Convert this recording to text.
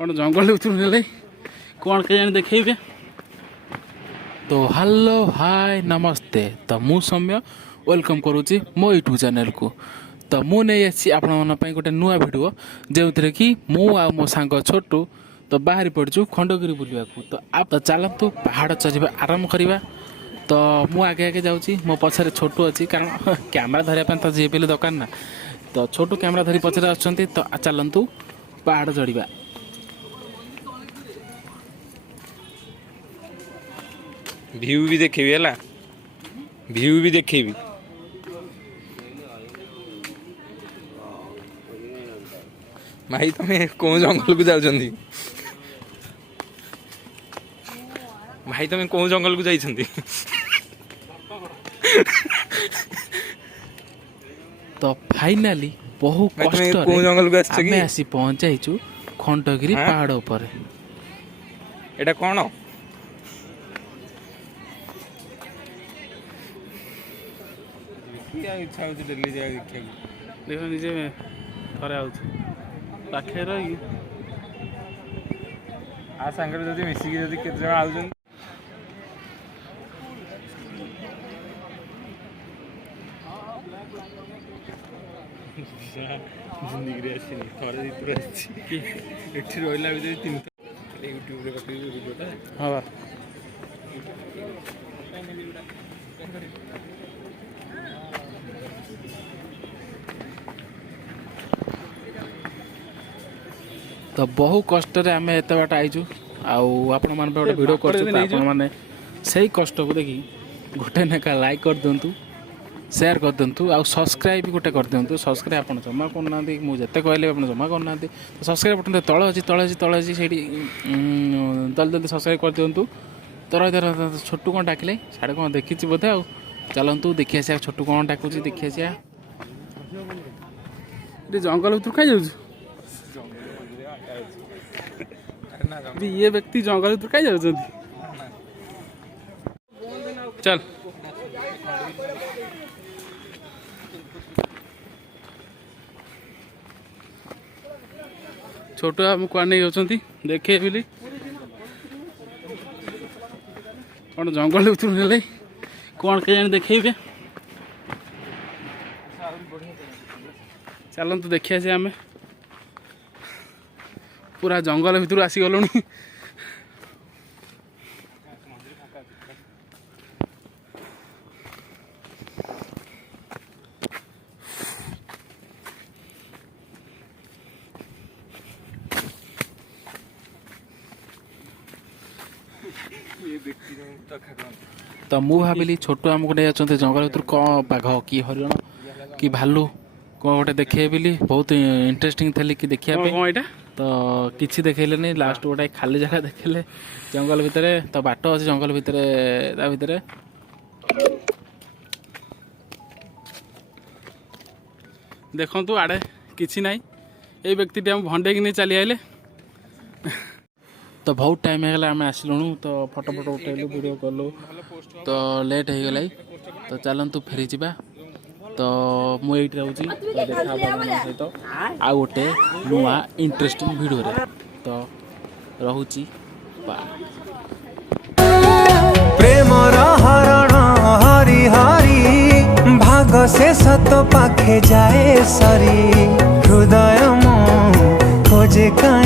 कौन जंगल उतरू कौन के जाने देखेबे। तो हेलो हाय नमस्ते। तो मु सौम्य वेलकम करुच्ची मो यूट्यूब चैनल को। तो मु नहीं आसी आपण गोटे नुआ वीडियो जो थे कि मु आ मो सांग छोटू तो बाहरी पड़चु खंडगिरी बुलवा को। तो आप चलतु पहाड़ चढ़ा आरंभ करवा। तो मु आगे आगे जाऊँगी मो पछरे छोटू अच्छी कारण कैमरा धरने तो जी पे दरकार ना। तो छोटू कैमरा धरी पछरे आछंती। तो चलतु पहाड़ चढ़ा। व्यू भी देखेबी है व्यू भी देखेबी। भाई तुम्हें कौन जंगल को जाउछंती भाई तुम्हें कौन जंगल को जाइछंती। तो फाइनाली बहु कष्ट कौन जंगल को आछछ कि आसी पहुंचाइछु खंडगिरी पहाड़ ऊपर। एटा कौन इच्छा होती दिल्ली जाए देखिए देख निजे थरे आउछ पाखे रही आ सांगरे जदी मिसिकी जदी केते जण आउछन जिंदगी रे आसी थरे दिपुर आसी एठी रोइला बिदे तीन यूट्यूब रे पकई वीडियोटा। हां बा तो बहु कष्ट आम एत बाट आईचु आपण मान गोटे वीडियो कर से कष्ट को देखी गोटे नेका लाइक कर दिंतु शेयर कर दिंतु आ सब्सक्राइब भी गोटे कर दिंतु। सब्सक्राइब आप जमा करना मुझे कहले आप जमा करना। तो सब्सक्राइब बटन तल अच्छी तल अच्छी तल अच्छी से जल्दी जल्दी सब्सक्राइब कर दिंतु। तो रही छोटू कौन डाकिले साढ़े कौन देखी बोधे आ चलतु देखी आसा छोटू कौन डाकुची देखी आसा। जंगल भर कहीं जाऊँ ये व्यक्ति जंगल भर कहीं जाऊँ चल छोटू आम कुआ नहीं होती देखे बोली कौन जंगल उतरू कौन के जाने देखेबे। चलतु देखिए से आम पूरा जंगल भर आसी गलुणी। तो मु भाविली छोटू आम गोटे अच्छे जंगल भर कौन बाघ कि हरिण कि भालू कौन गोटे देखे बोली बहुत इंटरेस्टिंग थे कि देखा। तो किसी देखले नहीं लास्ट गोटे खाली जगह देखले जंगल भितर। तो बाट अच्छे जंगल भितर भितर देखु आड़े किसी ना ये व्यक्ति हम भंडे कि नहीं चली आइले। तो बहुत टाइम होगा आम आसलुणु। तो फोटो फोटो उठेलु वीडियो कलु तो लेट हो गला। तो चलतु फेरी जा। तो मुझे रोची तो देखा सहित आ गोटे नुआ इंटरेस्टिंग वीडियो रे। तो रोची प्रेम हरण हरि हरि भाग से सत पाखे जाए सरी हृदय मो खोजे का